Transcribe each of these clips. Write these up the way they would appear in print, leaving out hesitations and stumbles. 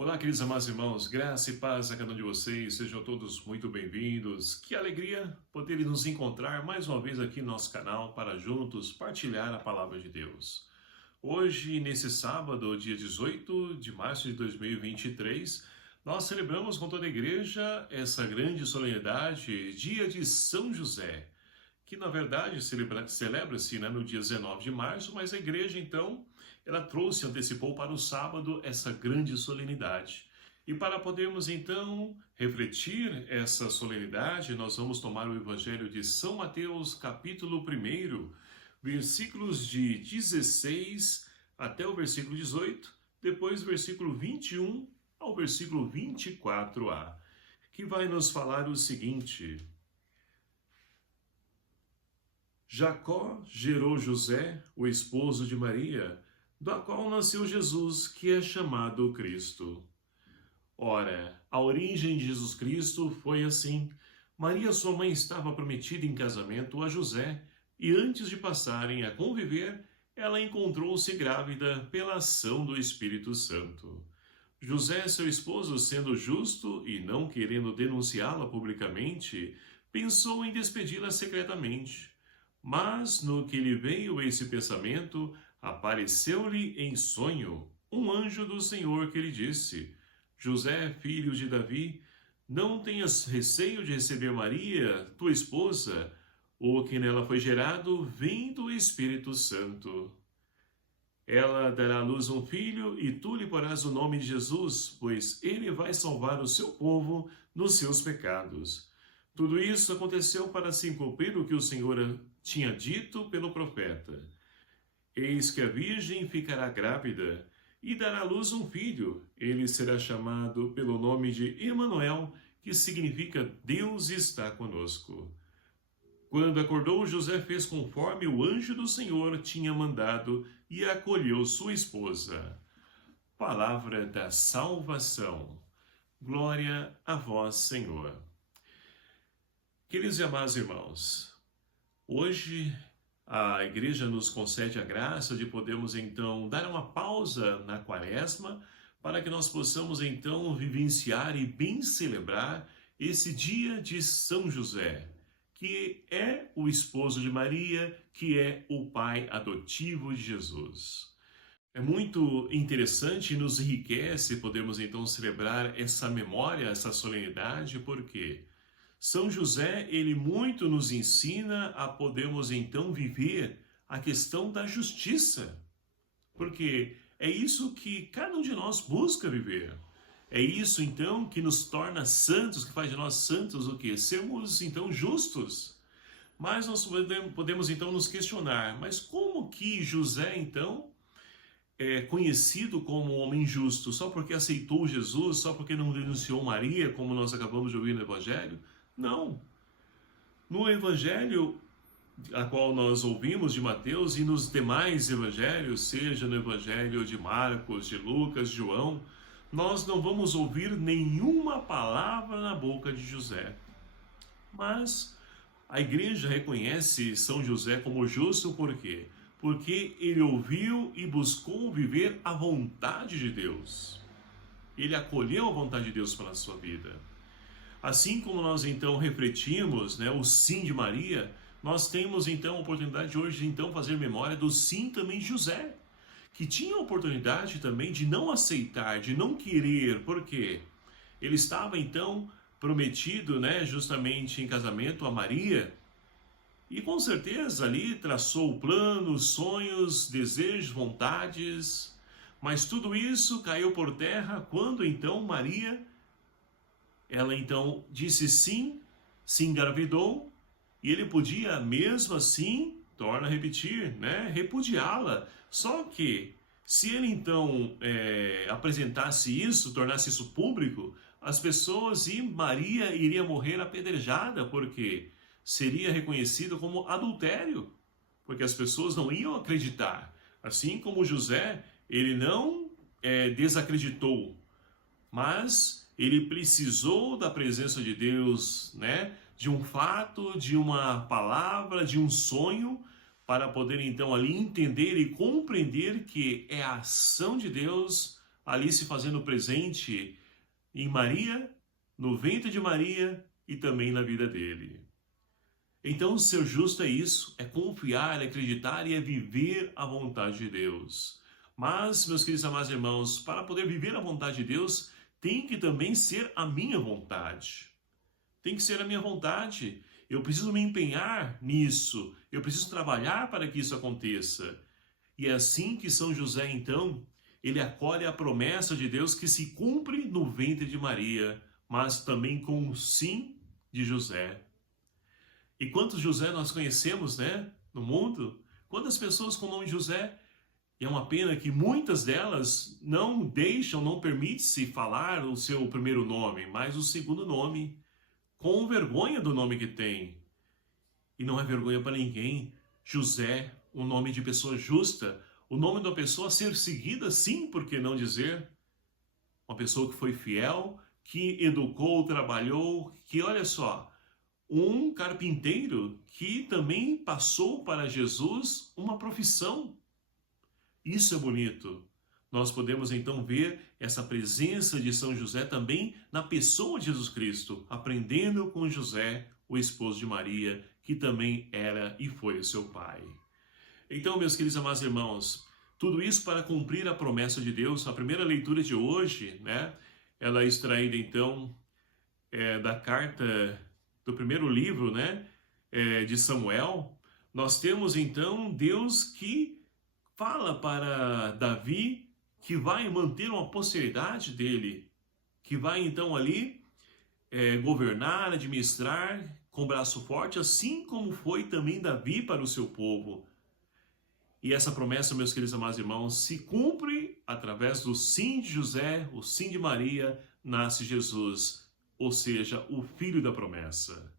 Olá, queridos amados irmãos, graça e paz a cada um de vocês, sejam todos muito bem-vindos. Que alegria poder nos encontrar mais uma vez aqui no nosso canal para juntos partilhar a palavra de Deus. Hoje, nesse sábado, dia 18 de março de 2023, nós celebramos com toda a igreja essa grande solenidade, dia de São José, que na verdade celebra-se, né, no dia 19 de março, mas a igreja então ela antecipou para o sábado essa grande solenidade. E para podermos então refletir essa solenidade, nós vamos tomar o Evangelho de São Mateus, capítulo 1, versículos de 16 até o versículo 18, depois versículo 21 ao versículo 24a, que vai nos falar o seguinte: Jacó gerou José, o esposo de Maria, da qual nasceu Jesus, que é chamado Cristo. Ora, a origem de Jesus Cristo foi assim. Maria, sua mãe, estava prometida em casamento a José, e antes de passarem a conviver, ela encontrou-se grávida pela ação do Espírito Santo. José, seu esposo, sendo justo e não querendo denunciá-la publicamente, pensou em despedi-la secretamente. Mas, no que lhe veio esse pensamento, apareceu-lhe em sonho um anjo do Senhor que lhe disse: José, filho de Davi, não tenhas receio de receber Maria, tua esposa, o que nela foi gerado vem do Espírito Santo. Ela dará à luz um filho, e tu lhe porás o nome de Jesus, pois ele vai salvar o seu povo dos seus pecados. Tudo isso aconteceu para se cumprir o que o Senhor tinha dito pelo profeta. Eis que a virgem ficará grávida e dará à luz um filho. Ele será chamado pelo nome de Emanuel, que significa Deus está conosco. Quando acordou, José fez conforme o anjo do Senhor tinha mandado e acolheu sua esposa. Palavra da salvação. Glória a vós, Senhor. Queridos e amados irmãos, hoje a igreja nos concede a graça de podermos então dar uma pausa na quaresma para que nós possamos então vivenciar e bem celebrar esse dia de São José, que é o esposo de Maria, que é o pai adotivo de Jesus. É muito interessante e nos enriquece podermos então celebrar essa memória, essa solenidade, porque São José, ele muito nos ensina a podermos então viver a questão da justiça, porque é isso que cada um de nós busca viver. É isso então que nos torna santos, que faz de nós santos o quê? Sermos então justos. Mas nós podemos então nos questionar, mas como que José então é conhecido como homem justo? Só porque aceitou Jesus, só porque não denunciou Maria, como nós acabamos de ouvir no Evangelho? Não. No Evangelho a qual nós ouvimos de Mateus e nos demais evangelhos, seja no Evangelho de Marcos, de Lucas, de João, nós não vamos ouvir nenhuma palavra na boca de José. Mas a igreja reconhece São José como justo por quê? Porque ele ouviu e buscou viver a vontade de Deus. Ele acolheu a vontade de Deus para a sua vida. Assim como nós então refletimos, né, o sim de Maria, nós temos então a oportunidade de hoje então fazer memória do sim também de José, que tinha a oportunidade também de não aceitar, de não querer, porque ele estava então prometido, né, justamente em casamento a Maria, e com certeza ali traçou planos, sonhos, desejos, vontades, mas tudo isso caiu por terra quando então Maria, ela então disse sim, se engravidou, e ele podia mesmo assim, torna a repetir, né, repudiá-la. Só que se ele então apresentasse isso, tornasse isso público, as pessoas e Maria iria morrer apedrejada, porque seria reconhecido como adultério, porque as pessoas não iam acreditar. Assim como José, ele não desacreditou, mas ele precisou da presença de Deus, né? De um fato, de uma palavra, de um sonho, para poder então ali entender e compreender que é a ação de Deus ali se fazendo presente em Maria, no ventre de Maria e também na vida dele. Então, ser justo é isso, é confiar, é acreditar e é viver a vontade de Deus. Mas, meus queridos amados irmãos, para poder viver a vontade de Deus, tem que também ser a minha vontade. Tem que ser a minha vontade. Eu preciso me empenhar nisso. Eu preciso trabalhar para que isso aconteça. E é assim que São José, então, ele acolhe a promessa de Deus que se cumpre no ventre de Maria, mas também com o sim de José. E quantos José nós conhecemos, né, no mundo? Quantas pessoas com o nome José? E é uma pena que muitas delas não deixam, não permitem-se falar o seu primeiro nome, mas o segundo nome, com vergonha do nome que tem. E não é vergonha para ninguém. José, um nome de pessoa justa, o nome da pessoa a ser seguida, sim, por que não dizer? Uma pessoa que foi fiel, que educou, trabalhou, que, olha só, um carpinteiro que também passou para Jesus uma profissão. Isso é bonito. Nós podemos então ver essa presença de São José também na pessoa de Jesus Cristo, aprendendo com José, o esposo de Maria, que também era e foi o seu pai. Então, meus queridos amados irmãos, tudo isso para cumprir a promessa de Deus. A primeira leitura de hoje, né, ela é extraída então da carta do primeiro livro, né, de Samuel. Nós temos então Deus que fala para Davi que vai manter uma posteridade dele, que vai então ali governar, administrar com braço forte, assim como foi também Davi para o seu povo. E essa promessa, meus queridos amados irmãos, se cumpre através do sim de José, o sim de Maria, nasce Jesus, ou seja, o filho da promessa.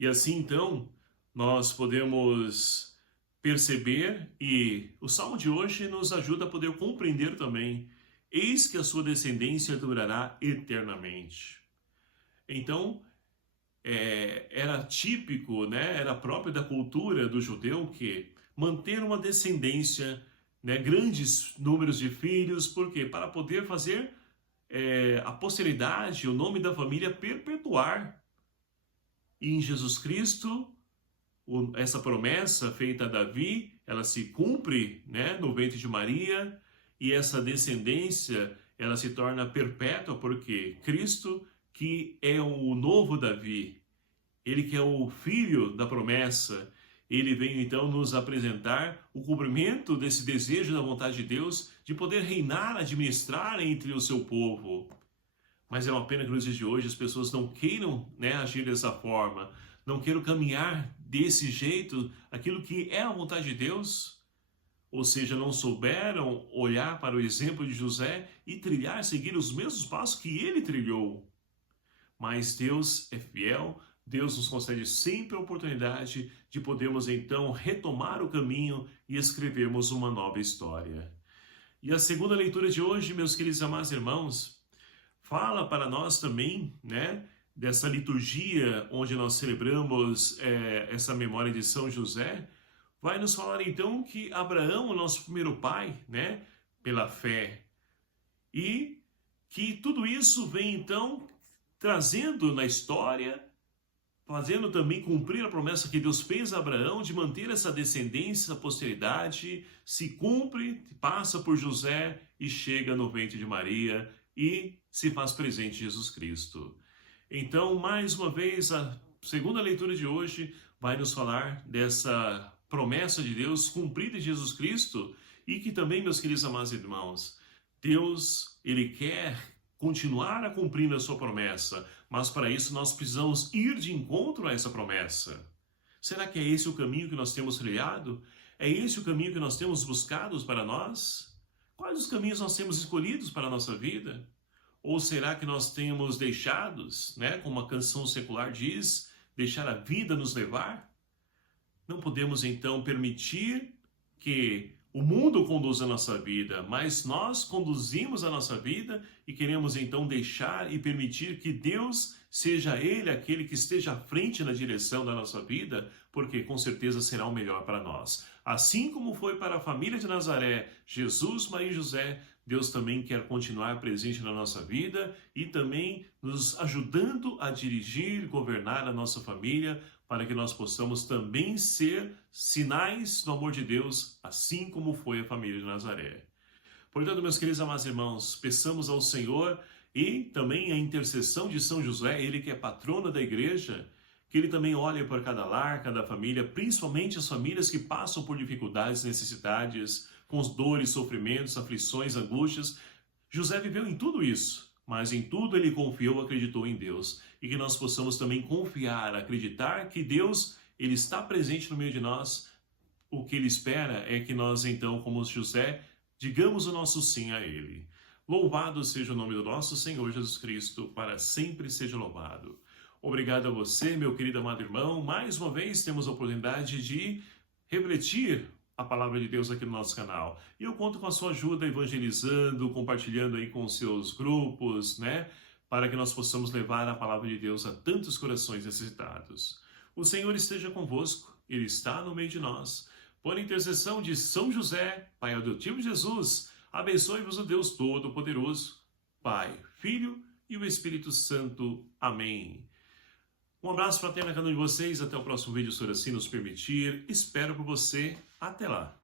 E assim então, nós podemos perceber, e o Salmo de hoje nos ajuda a poder compreender também, eis que a sua descendência durará eternamente. Então, era típico, né, era próprio da cultura do judeu que manter uma descendência, né, grandes números de filhos, por quê? Para poder fazer a posteridade, o nome da família perpetuar. E em Jesus Cristo, essa promessa feita a Davi, ela se cumpre, né, no ventre de Maria, e essa descendência, ela se torna perpétua, porque Cristo, que é o novo Davi, ele que é o filho da promessa, ele vem então nos apresentar o cumprimento desse desejo da vontade de Deus de poder reinar, administrar entre o seu povo. Mas é uma pena que nos dias de hoje as pessoas não queiram, né, agir dessa forma, não queiram caminhar desse jeito, aquilo que é a vontade de Deus, ou seja, não souberam olhar para o exemplo de José e trilhar, seguir os mesmos passos que ele trilhou. Mas Deus é fiel, Deus nos concede sempre a oportunidade de podermos então retomar o caminho e escrevermos uma nova história. E a segunda leitura de hoje, meus queridos amados irmãos, fala para nós também, né, dessa liturgia onde nós celebramos essa memória de São José. Vai nos falar então que Abraão, o nosso primeiro pai, né, pela fé, e que tudo isso vem então trazendo na história, fazendo também cumprir a promessa que Deus fez a Abraão de manter essa descendência, essa posteridade, se cumpre, passa por José e chega no ventre de Maria e se faz presente Jesus Cristo. Então, mais uma vez, a segunda leitura de hoje vai nos falar dessa promessa de Deus cumprida em Jesus Cristo e que também, meus queridos amados irmãos, Deus, Ele quer continuar a cumprir a sua promessa, mas para isso nós precisamos ir de encontro a essa promessa. Será que é esse o caminho que nós temos trilhado? É esse o caminho que nós temos buscado para nós? Quais os caminhos nós temos escolhidos para a nossa vida? Ou será que nós temos deixados, né, como a canção secular diz, deixar a vida nos levar? Não podemos então permitir que o mundo conduza a nossa vida, mas nós conduzimos a nossa vida e queremos então deixar e permitir que Deus seja Ele aquele que esteja à frente na direção da nossa vida, porque com certeza será o melhor para nós. Assim como foi para a família de Nazaré, Jesus, Maria e José, Deus também quer continuar presente na nossa vida e também nos ajudando a dirigir, governar a nossa família, para que nós possamos também ser sinais do amor de Deus, assim como foi a família de Nazaré. Portanto, meus queridos amados irmãos, peçamos ao Senhor e também a intercessão de São José, ele que é patrono da igreja, que ele também olhe por cada lar, cada família, principalmente as famílias que passam por dificuldades, necessidades, com os dores, sofrimentos, aflições, angústias. José viveu em tudo isso, mas em tudo ele confiou, acreditou em Deus. E que nós possamos também confiar, acreditar que Deus, ele está presente no meio de nós. O que ele espera é que nós, então, como José, digamos o nosso sim a ele. Louvado seja o nome do nosso Senhor Jesus Cristo, para sempre seja louvado. Obrigado a você, meu querido amado irmão. Mais uma vez temos a oportunidade de refletir a palavra de Deus aqui no nosso canal. E eu conto com a sua ajuda evangelizando, compartilhando aí com os seus grupos, né? Para que nós possamos levar a palavra de Deus a tantos corações necessitados. O Senhor esteja convosco, Ele está no meio de nós. Por intercessão de São José, Pai adotivo de Jesus, abençoe-vos o Deus Todo-Poderoso, Pai, Filho e o Espírito Santo. Amém. Um abraço fraterno a cada um de vocês. Até o próximo vídeo, se assim nos permitir. Espero por você. Até lá.